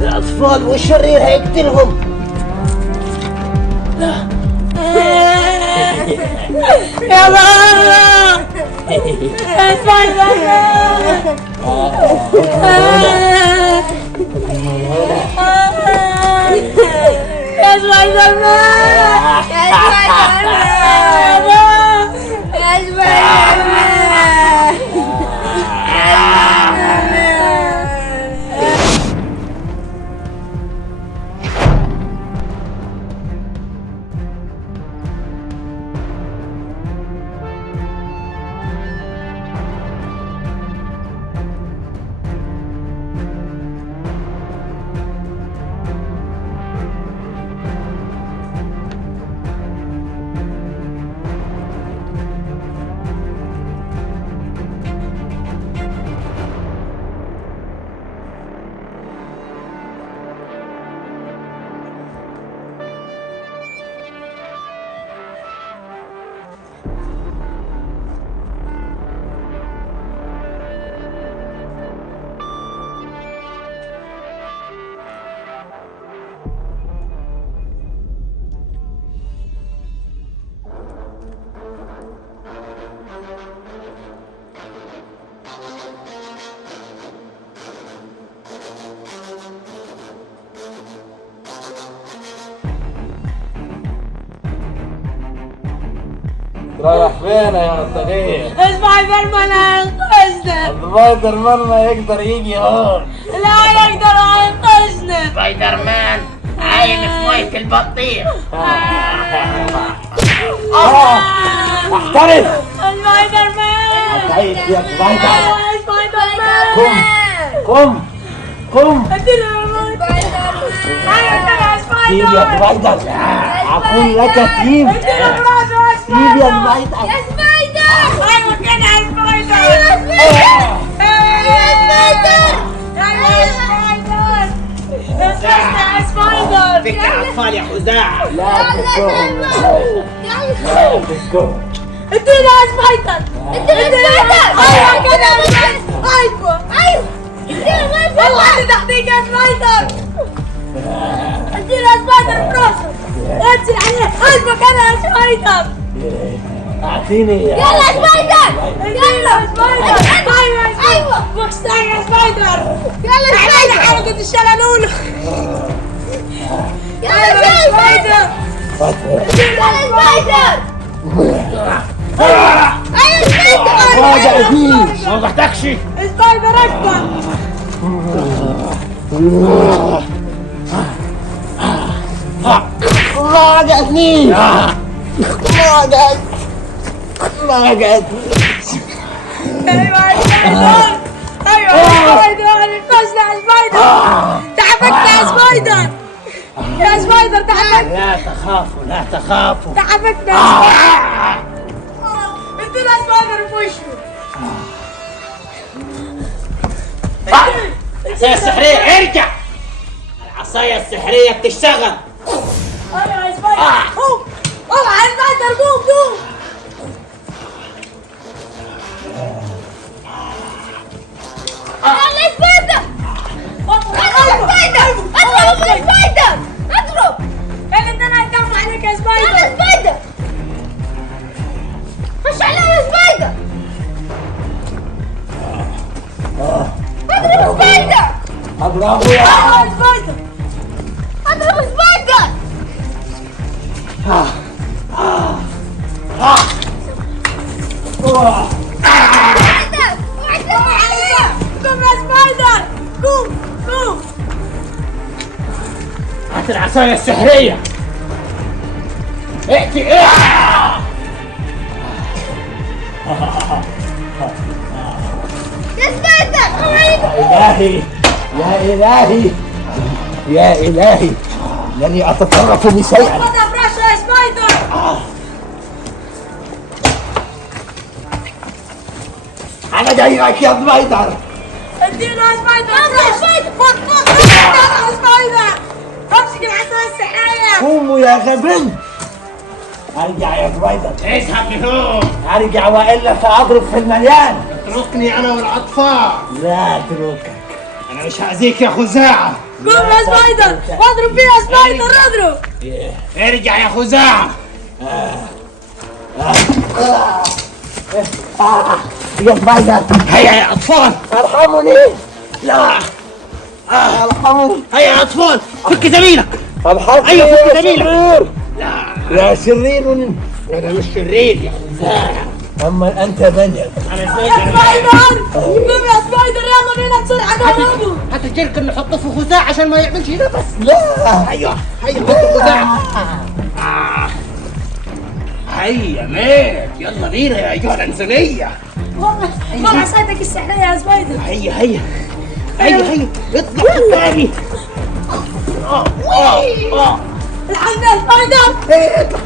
الأطفال والشرير هيقتلهم. يا ماما يا سبايدر مان يا سبايدر مان يا سبايدر مان رايح فين يا صغير؟ سبايدر مان هينقذنا. سبايدر مان ما يقدر يجي هون. لا يقدر ينقذنا. سبايدر مان عايم في مية البطيخ. احترف. سبايدر مان. تعيش يا سبايدر. سبايدر مان. قم قم. اديله سيب يا سبايدر. اقول لك سيب. اديله براسه يا سيب يا سبايدر. سبايدر. يا سبايدر. ايوه كده يا سبايدر. يا سبايدر. يا سبايدر. بك أطفال يا خزاعة. لا تسكتهم. لا تسكتهم. اديله يا سبايدر. اديله يا سبايدر. ايوه كده يا سبايدر. ايوه والله انت تحتيك يا سبايدر. اديله يا سبايدر براسه. انزل عليه. ايوه كده يا سبايدر. اعطيني. يلا يا سبايدر. يلا يا سبايدر. ايوه بوكستان يا سبايدر. يلا يا سبايدر. حركة الشلالولو. يلا يا سبايدر. يلا يا سبايدر. ايوه سبايدر. راجع فيه. ما ضحكتكش. سبايدر اكبر. راجع فيه. راجع. راجع. ايوه يا سبايدر. ايوه يا سبايدر. انقذنا يا سبايدر. تعبت يا سبايدر. يا سبايدر تعبت. لا تخافوا لا تخافوا. تعبتنا يا سبايدر. اديله يا سبايدر في وشه. العصاية السحرية ارجع. العصاية السحرية بتشتغل. ايوه يا سبايدر. قوم قوم يا سبايدر. قوم قوم. يلا يا سبايدر. اضرب سبايدر. اضرب سبايدر. اضرب. يلا انت انا هدافع عليك يا سبايدر. يلا سبايدر. خش عليه يا سبايدر. اضرب سبايدر. اضربه يا. يا سبايدر. اضرب سبايدر. قوم يا سبايدر. قوم قوم. هات العصاية السحرية. ائتي يا سبايدر. إلهي يا إلهي يا إلهي لن أتطرف بشيء. خدها براسه يا سبايدر. أنا جاي لك يا سبايدر. ادينا يا سبايدر. فوق يا سبايدر. امسك العصاية السحرية. قوموا يا غبي. ارجع يا سبايدر. اسحب من هون. ارجع والا ساضرب في المليان. اتركني انا والاطفال. لا اتركك. انا مش هاذيك يا خزاعة. قوم يا سبايدر. اضرب فيها يا سبايدر اضرب. ارجع يا خزاعة. يا سبايدر. هيا يا اطفال. ارحمني. لا. ارحمني. هيا يا اطفال، فك زميلك. الحقني أيوة، يا فك زميلك. شرير. لا يا شرير. انا مش شرير يا خزاعة. اما انت بني. انا يا سبايدر. سبايدر. قوم يا سبايدر يلا بينا بسرعة جربوا. حتى الجيركن نحطه في خزاعة عشان ما يعملش نفس. لا. ايوه هيا حط خزاعة. هيا مات، يلا بينا يا ايها الانسانية. خذ عصايتك السحرية يا سبايدر. هيا اطلع قدامي. الحقنا يا سبايدر. اطلع.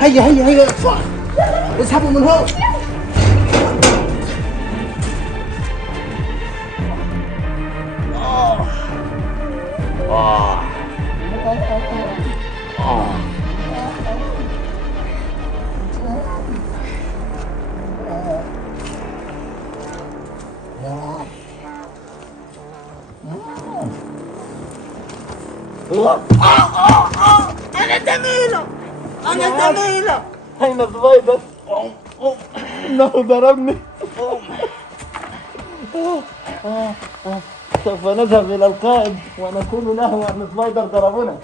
هيا يا اطفال، اذهبوا من هون. انا جميلة. انا جميلة. أين سبايدر؟ إنه ضربني. سوف نذهب إلى القائد ونقول له أن سبايدر ضربنا.